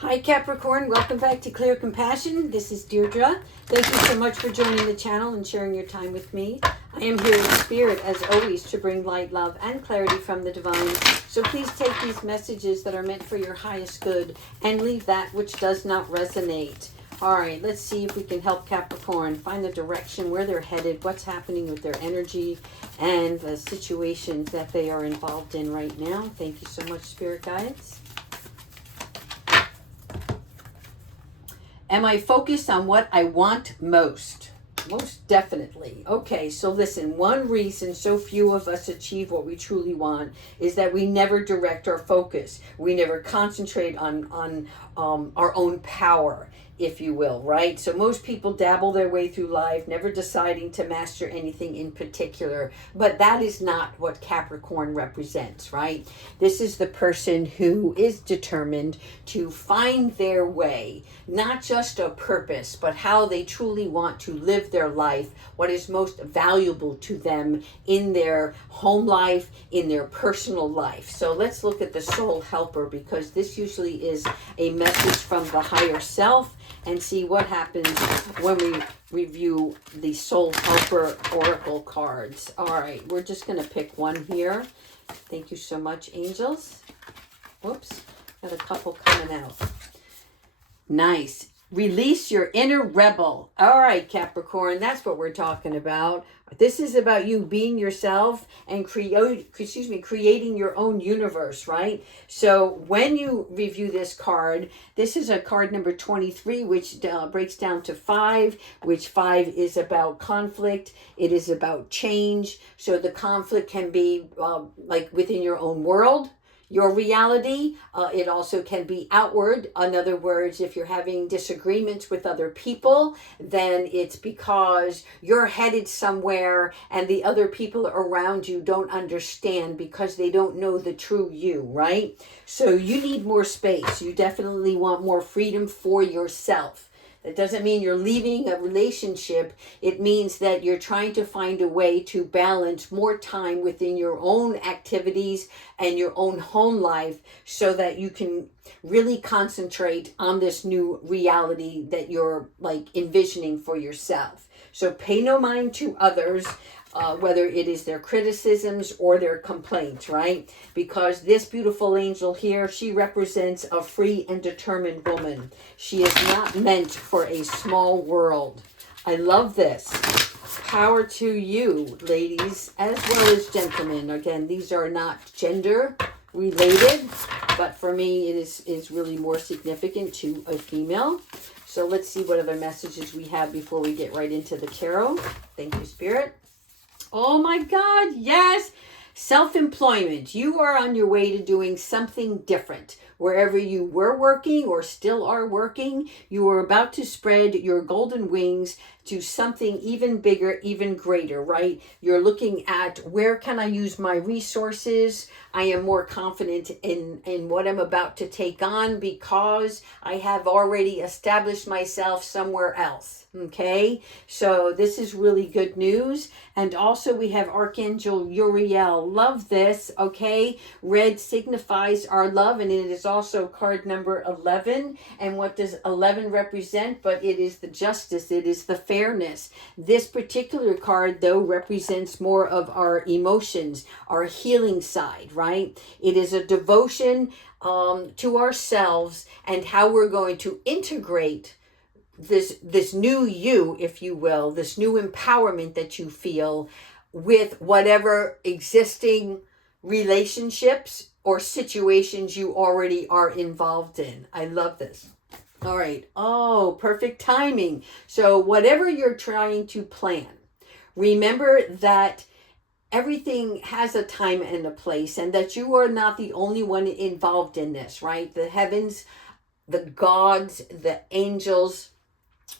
Hi Capricorn, welcome back to Clear Compassion. This is Deirdre. Thank you so much for joining the channel and sharing your time with me. I am here in spirit as always to bring light, love, and clarity from the divine. So please take these messages that are meant for your highest good and leave that which does not resonate. All right, let's see if we can help Capricorn find the direction, where they're headed, what's happening with their energy, and the situations that they are involved in right now. Thank you so much, Spirit Guides. Am I focused on what I want most? Most definitely. Okay, so listen, one reason so few of us achieve what we truly want is that we never direct our focus. We never concentrate on our own power, if you will, right? So most people dabble their way through life, never deciding to master anything in particular. But that is not what Capricorn represents, right? This is the person who is determined to find their way, not just a purpose, but how they truly want to live their life, what is most valuable to them in their home life, in their personal life. So let's look at the soul helper, because this usually is a message from the higher self, and see what happens when we review the Soul Helper Oracle cards. All right, we're just going to pick one here. Thank you so much, angels. Whoops, got a couple coming out. Nice. Release your inner rebel. All right, Capricorn, that's what we're talking about. This is about you being yourself and creating your own universe, right? So when you review this card, this is a card number 23, which breaks down to 5, which 5 is about conflict. It is about change. So the conflict can be like within your own world, your reality. It also can be outward. In other words, if you're having disagreements with other people, then it's because you're headed somewhere and the other people around you don't understand because they don't know the true you, right? So you need more space. You definitely want more freedom for yourself. That doesn't mean you're leaving a relationship. It means that you're trying to find a way to balance more time within your own activities and your own home life so that you can really concentrate on this new reality that you're like envisioning for yourself. So pay no mind to others, whether it is their criticisms or their complaints, right? Because this beautiful angel here, she represents a free and determined woman. She is not meant for a small world. I love this. Power to you, ladies, as well as gentlemen. Again, these are not gender related, but for me, it is really more significant to a female. So let's see what other messages we have before we get right into the tarot. Thank you, Spirit. Oh my God, yes. Self-employment. You are on your way to doing something different. Wherever you were working or still are working, you are about to spread your golden wings to something even bigger, even greater, right? You're looking at, where can I use my resources? I am more confident in what I'm about to take on because I have already established myself somewhere else. Okay, so this is really good news. And also we have Archangel Uriel. Love this. Okay, red signifies our love, and it is also card number 11. And what does 11 represent? But it is the justice, it is the fairness. This particular card, though, represents more of our emotions, our healing side, right? It is a devotion to ourselves and how we're going to integrate this new you, if you will, this new empowerment that you feel with whatever existing relationships or situations you already are involved in. I love this. All right. Oh, perfect timing. So whatever you're trying to plan, remember that everything has a time and a place, and that you are not the only one involved in this, right? The heavens, the gods, the angels,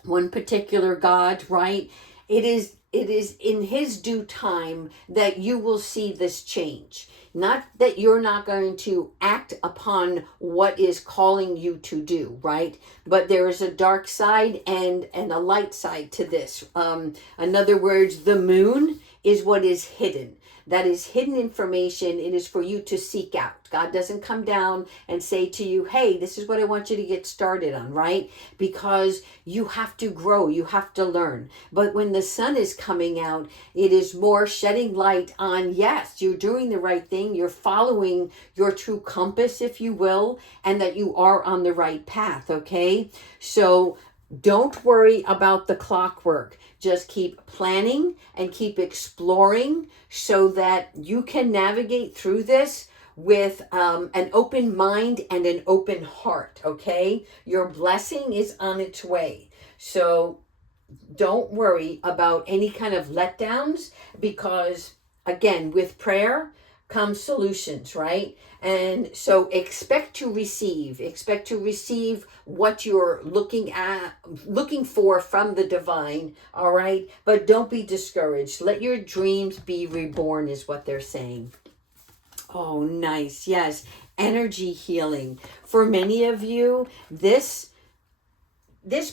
one particular God, right? It is in his due time that you will see this change. Not that you're not going to act upon what is calling you to do, right? But there is a dark side and a light side to this. In other words, the moon is what is hidden. that is hidden information. It is for you to seek out. God doesn't come down and say to you, hey, this is what I want you to get started on, right? Because you have to grow, you have to learn. But when the sun is coming out, it is more shedding light on, yes, you're doing the right thing, you're following your true compass, if you will, and that you are on the right path, okay? So don't worry about the clockwork. Just keep planning and keep exploring so that you can navigate through this with an open mind and an open heart, okay? Your blessing is on its way. So don't worry about any kind of letdowns because, again, with prayer comes solutions, right? And so expect to receive what you're looking for from the divine, all right? But don't be discouraged. Let your dreams be reborn is what they're saying. Oh, nice. Yes. Energy healing. For many of you, this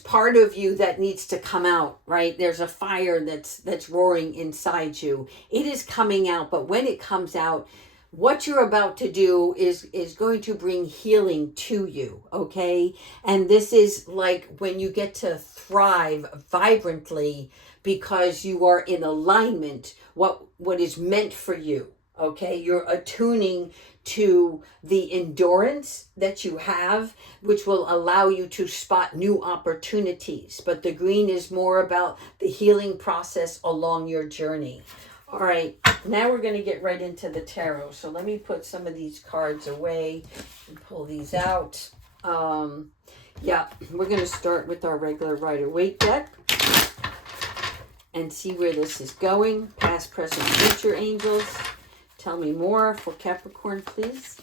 part of you that needs to come out, right? There's a fire that's roaring inside you. It is coming out, but when it comes out, what you're about to do is going to bring healing to you, okay? And this is like when you get to thrive vibrantly because you are in alignment what is meant for you, okay? You're attuning to the endurance that you have, which will allow you to spot new opportunities. But the green is more about the healing process along your journey. All right, now we're going to get right into the tarot. So let me put some of these cards away and pull these out. Yeah, we're going to start with our regular Rider-Waite deck and see where this is going. Past, present, future angels. Tell me more for Capricorn, please.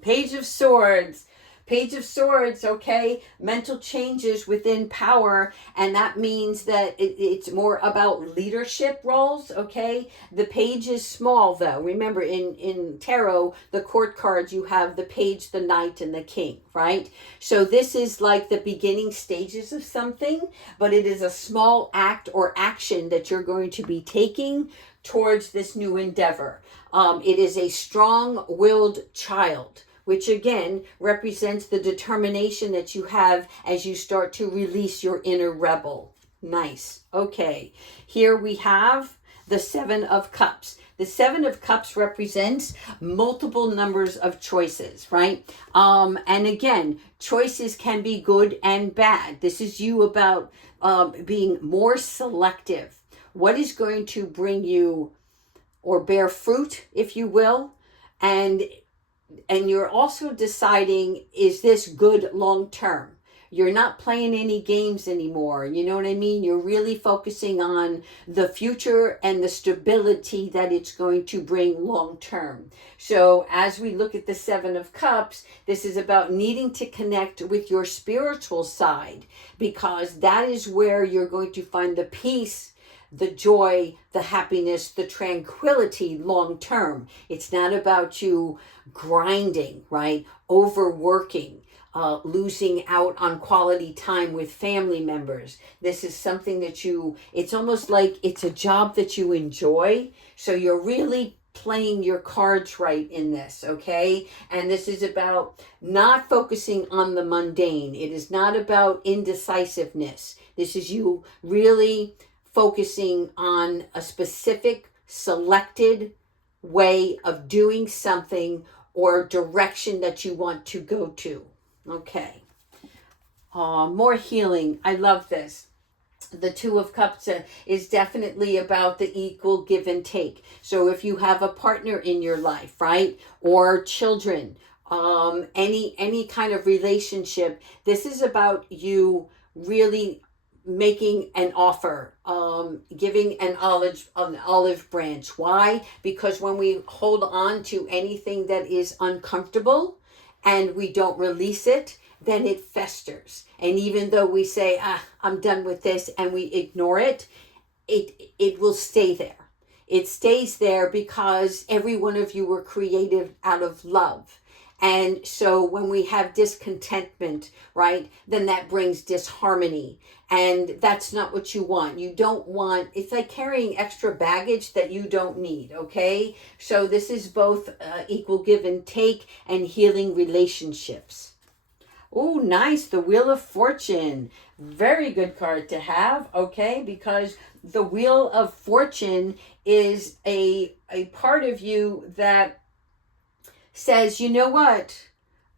Page of Swords. Page of Swords, okay? Mental changes within power, and that means that it's more about leadership roles, okay? The page is small, though. Remember, in tarot, the court cards, you have the page, the knight, and the king, right? So this is like the beginning stages of something, but it is a small act or action that you're going to be taking towards this new endeavor. It is a strong-willed child, which again represents the determination that you have as you start to release your inner rebel. Nice. Okay. Here we have the Seven of Cups. The Seven of Cups represents multiple numbers of choices, right? And again, choices can be good and bad. This is you about being more selective. What is going to bring you or bear fruit, if you will, and you're also deciding, is this good long term? You're not playing any games anymore. You know what I mean? You're really focusing on the future and the stability that it's going to bring long term. So as we look at the Seven of Cups, this is about needing to connect with your spiritual side, because that is where you're going to find the peace, the joy, the happiness, the tranquility long term. It's not about you grinding, right? Overworking, losing out on quality time with family members. This is something that it's almost like it's a job that you enjoy. So you're really playing your cards right in this, okay? And this is about not focusing on the mundane. It is not about indecisiveness. This is you really focusing on a specific selected way of doing something or direction that you want to go to. Okay. More healing. I love this. The Two of Cups is definitely about the equal give and take. So if you have a partner in your life, right, or children, any kind of relationship, this is about you really making an offer, giving an olive branch. Why? Because when we hold on to anything that is uncomfortable and we don't release it, then it festers. And even though we say, I'm done with this, and we ignore it, it will stay there. It stays there because every one of you were created out of love. And so when we have discontentment, right, then that brings disharmony. And that's not what you want. You don't want, it's like carrying extra baggage that you don't need, okay? So this is both equal give and take and healing relationships. Oh, nice. The Wheel of Fortune. Very good card to have, okay? Because the Wheel of Fortune is a part of you that says, you know what?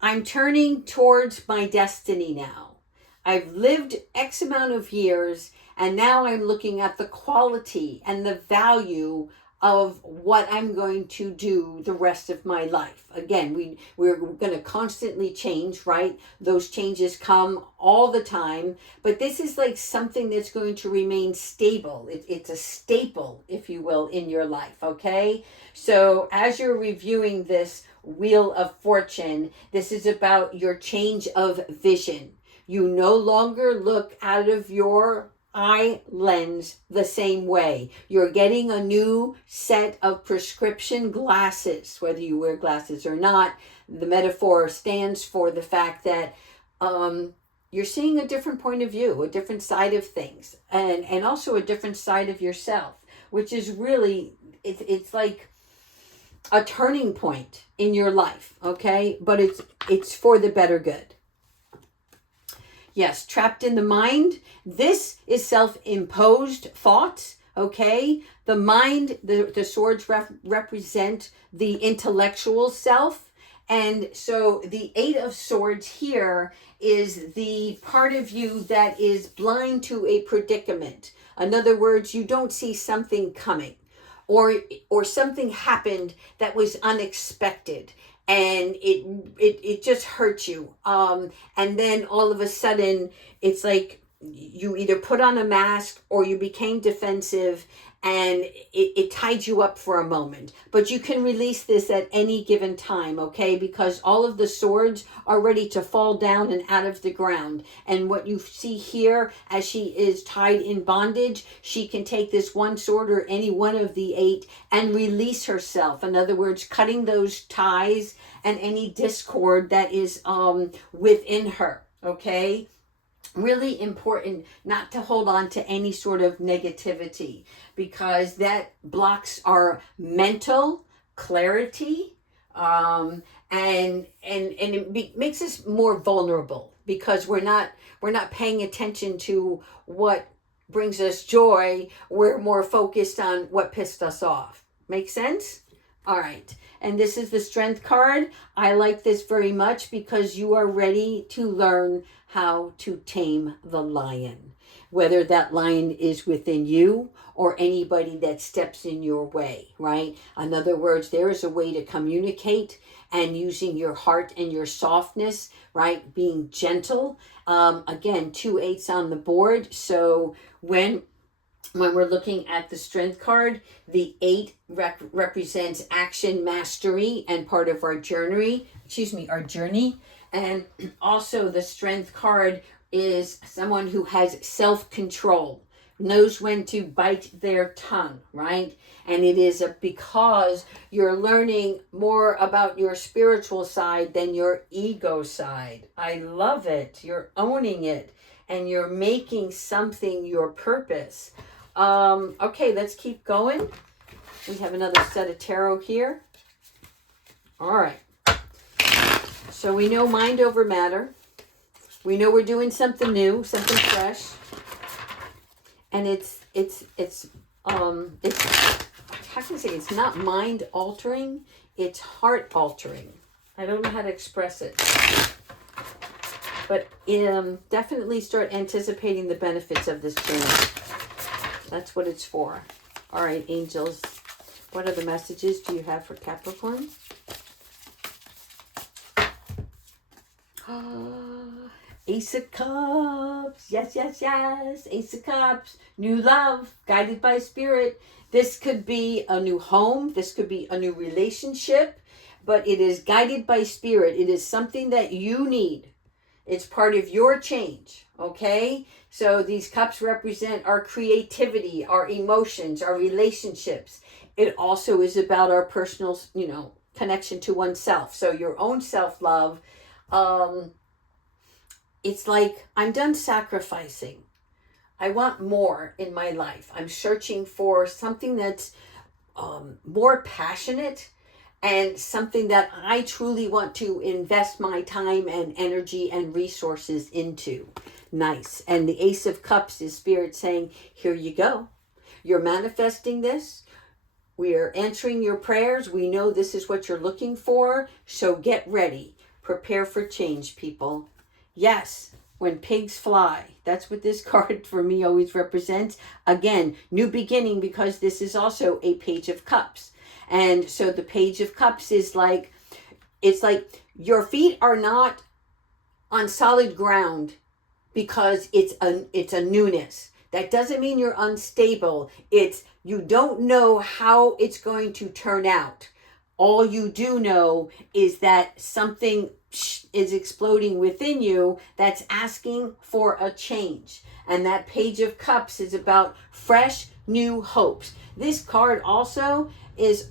I'm turning towards my destiny now. I've lived X amount of years, and now I'm looking at the quality and the value of what I'm going to do the rest of my life. Again, we're going to constantly change, right? Those changes come all the time, but this is like something that's going to remain stable. It's a staple, if you will, in your life, okay? So as you're reviewing this Wheel of Fortune, this is about your change of vision. You no longer look out of your eye lens the same way. You're getting a new set of prescription glasses, whether you wear glasses or not. The metaphor stands for the fact that you're seeing a different point of view, a different side of things, and also a different side of yourself, which is really, it's like a turning point in your life, okay? But it's for the better good. Yes, trapped in the mind. This is self-imposed thoughts, okay? The mind, the swords represent the intellectual self. And so the Eight of Swords here is the part of you that is blind to a predicament. In other words, you don't see something coming, or something happened that was unexpected, and it just hurt you, and then all of a sudden it's like you either put on a mask or you became defensive, and it tied you up for a moment. But you can release this at any given time, okay? Because all of the swords are ready to fall down and out of the ground. And what you see here, as she is tied in bondage, she can take this one sword or any one of the eight and release herself. In other words, cutting those ties and any discord that is within her, okay? Really important not to hold on to any sort of negativity, because that blocks our mental clarity, and it makes us more vulnerable, because we're not paying attention to what brings us joy. We're more focused on what pissed us off. Make sense? All right. And this is the Strength card. I like this very much because you are ready to learn how to tame the lion, whether that lion is within you or anybody that steps in your way, right? In other words, there is a way to communicate, and using your heart and your softness, right? Being gentle. Again, 2 8s on the board. So when we're looking at the Strength card, the 8 represents action, mastery, and part of our journey. Our journey. And also the Strength card is someone who has self-control, knows when to bite their tongue, right? And it is because you're learning more about your spiritual side than your ego side. I love it. You're owning it, and you're making something your purpose. Okay, let's keep going. We have another set of tarot here. All right. So we know mind over matter. We know we're doing something new, something fresh. And it's how can I say, it's not mind altering, it's heart altering. I don't know how to express it. But definitely start anticipating the benefits of this change. That's what it's for. All right, angels, what other messages do you have for Capricorn? Ace of Cups. Yes, yes, yes. Ace of Cups. New love. Guided by spirit. This could be a new home. This could be a new relationship. But it is guided by spirit. It is something that you need. It's part of your change. Okay? So these cups represent our creativity, our emotions, our relationships. It also is about our personal, connection to oneself. So your own self-love, it's like, I'm done sacrificing. I want more in my life. I'm searching for something that's more passionate and something that I truly want to invest my time and energy and resources into. Nice. And the Ace of Cups is Spirit saying, here you go. You're manifesting this. We are answering your prayers. We know this is what you're looking for. So get ready. Prepare for change, people. Yes, when pigs fly. That's what this card for me always represents. Again, new beginning, because this is also a Page of Cups. And so the Page of Cups is like, it's like your feet are not on solid ground because it's a newness. That doesn't mean you're unstable. It's you don't know how it's going to turn out. All you do know is that something is exploding within you that's asking for a change. And that Page of Cups is about fresh, new hopes. This card also is,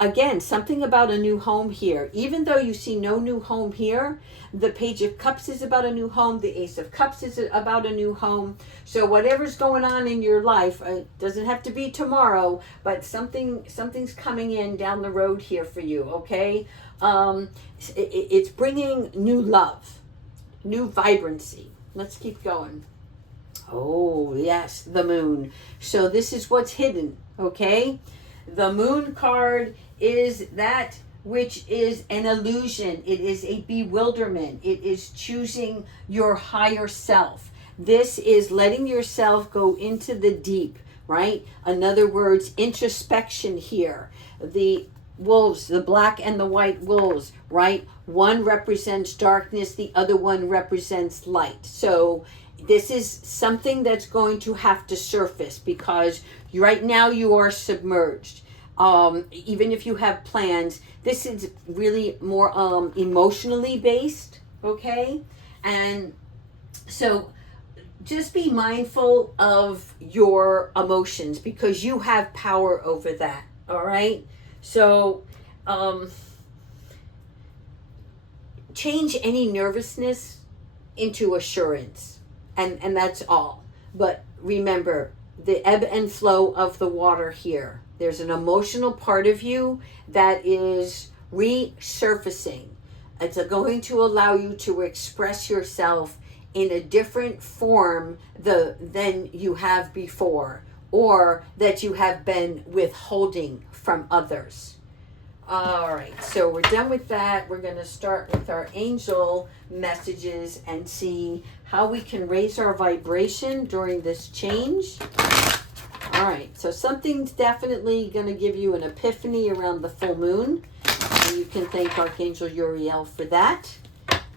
again, something about a new home here. Even though you see no new home here, the Page of Cups is about a new home. The Ace of Cups is about a new home. So whatever's going on in your life, doesn't have to be tomorrow, but something's coming in down the road here for you, okay? It's bringing new love, new vibrancy. Let's keep going. Oh, yes, the Moon. So this is what's hidden, okay? The Moon card is that which is an illusion. It is a bewilderment. It is choosing your higher self. This is letting yourself go into the deep, right? In other words, introspection here. The wolves, the black and the white wolves, right? One represents darkness, the other one represents light. So this is something that's going to have to surface because right now you are submerged. Even if you have plans, this is really more emotionally based, okay? And so just be mindful of your emotions because you have power over that, all right? So change any nervousness into assurance, and that's all. But remember, the ebb and flow of the water here. There's an emotional part of you that is resurfacing. It's going to allow you to express yourself in a different form than you have before, or that you have been withholding from others. All right, so we're done with that. We're going to start with our angel messages and see how we can raise our vibration during this change. All right, so something's definitely going to give you an epiphany around the full moon. And you can thank Archangel Uriel for that.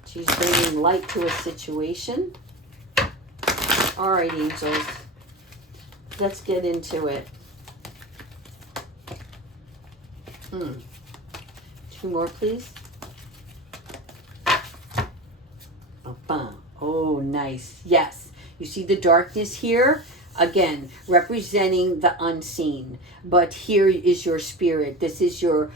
She's bringing light to a situation. All right, angels, let's get into it. Two more, please. Oh, nice. Yes. You see the darkness here? Again, representing the unseen. But here is your spirit. This is your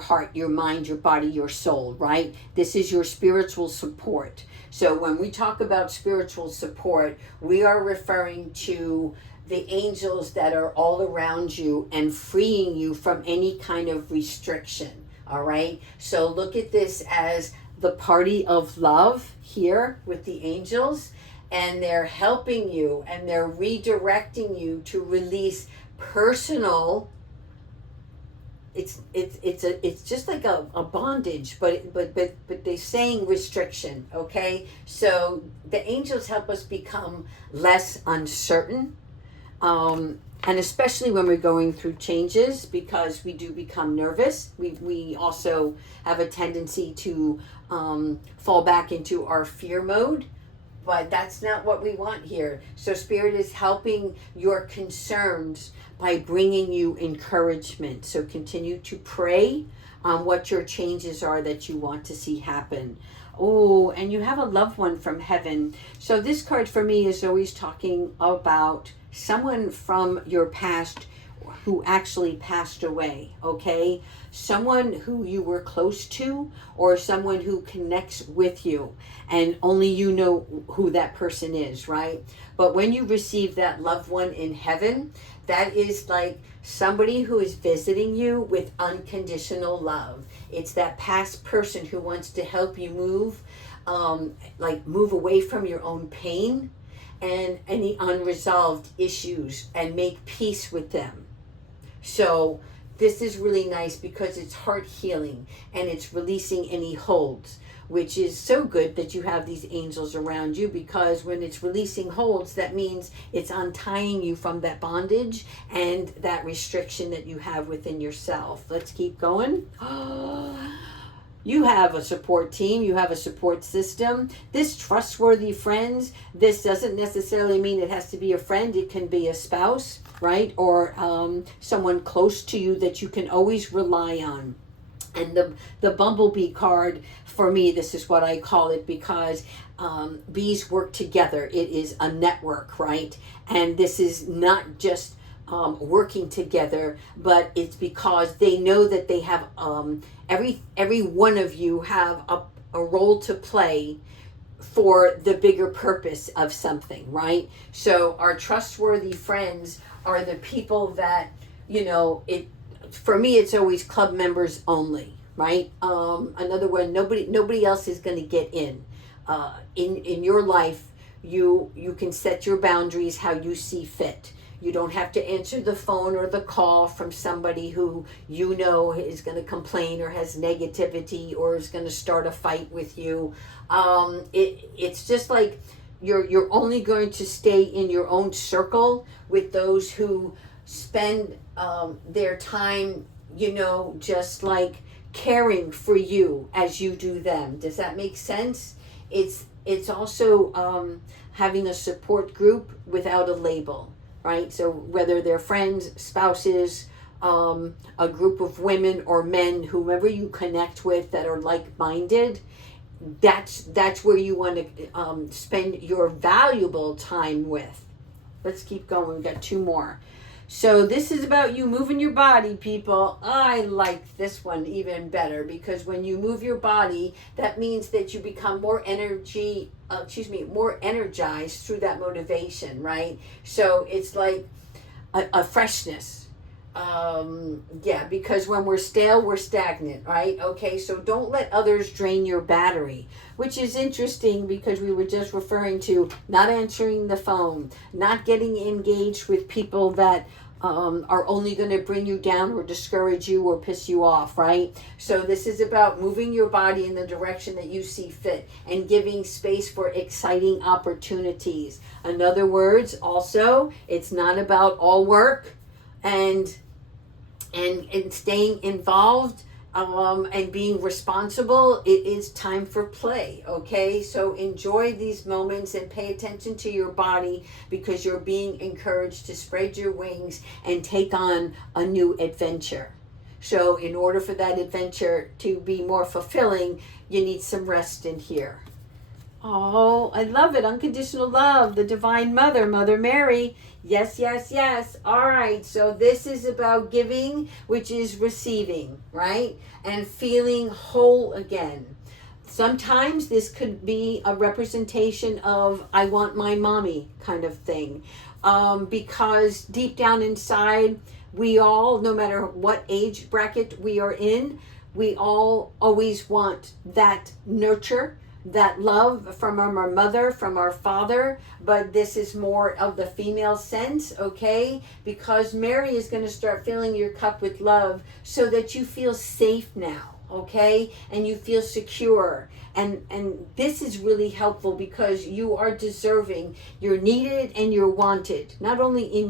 heart, your mind, your body, your soul, right? This is your spiritual support. So when we talk about spiritual support, we are referring to the angels that are all around you and freeing you from any kind of restriction, all right? So look at this as the party of love here with the angels, and they're helping you and they're redirecting you to release personal. It's just like a bondage, but they're saying restriction, okay? So the angels help us become less uncertain, and especially when we're going through changes, because we do become nervous. We also have a tendency to fall back into our fear mode, but that's not what we want here. So Spirit is helping your concerns by bringing you encouragement. So continue to pray on what your changes are that you want to see happen. Oh, and you have a loved one from heaven. So this card for me is always talking about someone from your past who actually passed away, okay? Someone who you were close to, or someone who connects with you, and only you know who that person is, right? But when you receive that loved one in heaven, that is like somebody who is visiting you with unconditional love. It's that past person who wants to help you move, move away from your own pain and any unresolved issues and make peace with them. So this is really nice because it's heart healing and it's releasing any holds, which is so good that you have these angels around you, because when it's releasing holds, that means it's untying you from that bondage and that restriction that you have within yourself. Let's keep going. You have a support team, you have a support system. This trustworthy friends, this doesn't necessarily mean it has to be a friend. It can be a spouse, right? Or someone close to you that you can always rely on. And the bumblebee card, for me, this is what I call it, because bees work together. It is a network, right? And this is not just working together, but it's because they know that they have every one of you have a role to play for the bigger purpose of something, right? So our trustworthy friends are the people that, for me, it's always club members only, right? Another one, nobody else is going to get in your life. You can set your boundaries how you see fit. You don't have to answer the phone or the call from somebody who you know is going to complain or has negativity or is going to start a fight with you. It's just like you're only going to stay in your own circle with those who spend their time, just like caring for you as you do them. Does that make sense? It's also having a support group without a label. Right? So whether they're friends, spouses, a group of women or men, whomever you connect with that are like-minded, that's where you want to spend your valuable time with. Let's keep going. We've got 2 more. So this is about you moving your body, people. I like this one even better, because when you move your body, that means that you become more more energized through that motivation, right? So it's like a freshness. Because when we're stale, we're stagnant, right? Okay, so don't let others drain your battery, which is interesting because we were just referring to not answering the phone, not getting engaged with people that are only going to bring you down or discourage you or piss you off, right? So this is about moving your body in the direction that you see fit and giving space for exciting opportunities. In other words, also, it's not about all work and staying involved and being responsible. It is time for play, okay? So enjoy these moments and pay attention to your body, because you're being encouraged to spread your wings and take on a new adventure. So in order for that adventure to be more fulfilling, you need some rest in here. Oh, I love it. Unconditional love, the Divine Mother, Mother Mary. Yes, yes, yes. All right. So this is about giving, which is receiving, right? And feeling whole again. Sometimes this could be a representation of I want my mommy kind of thing. Because deep down inside, we all, no matter what age bracket we are in, we all always want that nurture, that love from our mother, from our father, but this is more of the female sense, okay? Because Mary is going to start filling your cup with love so that you feel safe now, okay? And you feel secure. And this is really helpful because you are deserving. You're needed and you're wanted, not only in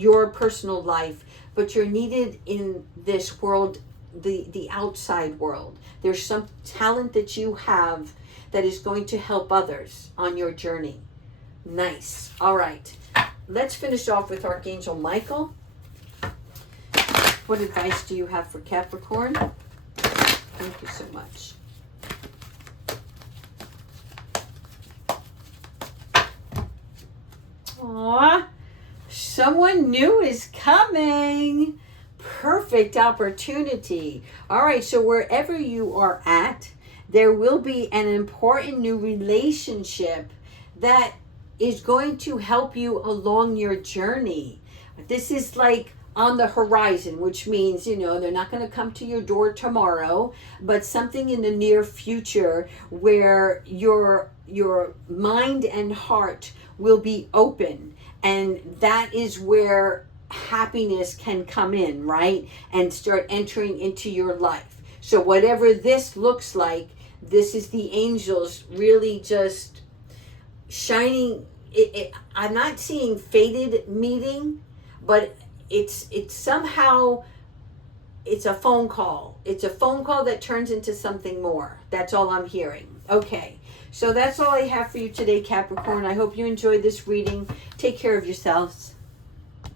your personal life, but you're needed in this world, the outside world. There's some talent that you have that is going to help others on your journey. Nice. All right. Let's finish off with Archangel Michael. What advice do you have for Capricorn? Thank you so much. Aww. someone new is coming. Perfect opportunity. All right, so wherever you are at, there will be an important new relationship that is going to help you along your journey. This is like on the horizon, which means, they're not going to come to your door tomorrow, but something in the near future where your mind and heart will be open, and that is where happiness can come in, right? And start entering into your life. So whatever this looks like, this is the angels really just shining. I'm not seeing fated meeting, but it's somehow, it's a phone call. It's a phone call that turns into something more. That's all I'm hearing. Okay, so that's all I have for you today, Capricorn. I hope you enjoyed this reading. Take care of yourselves.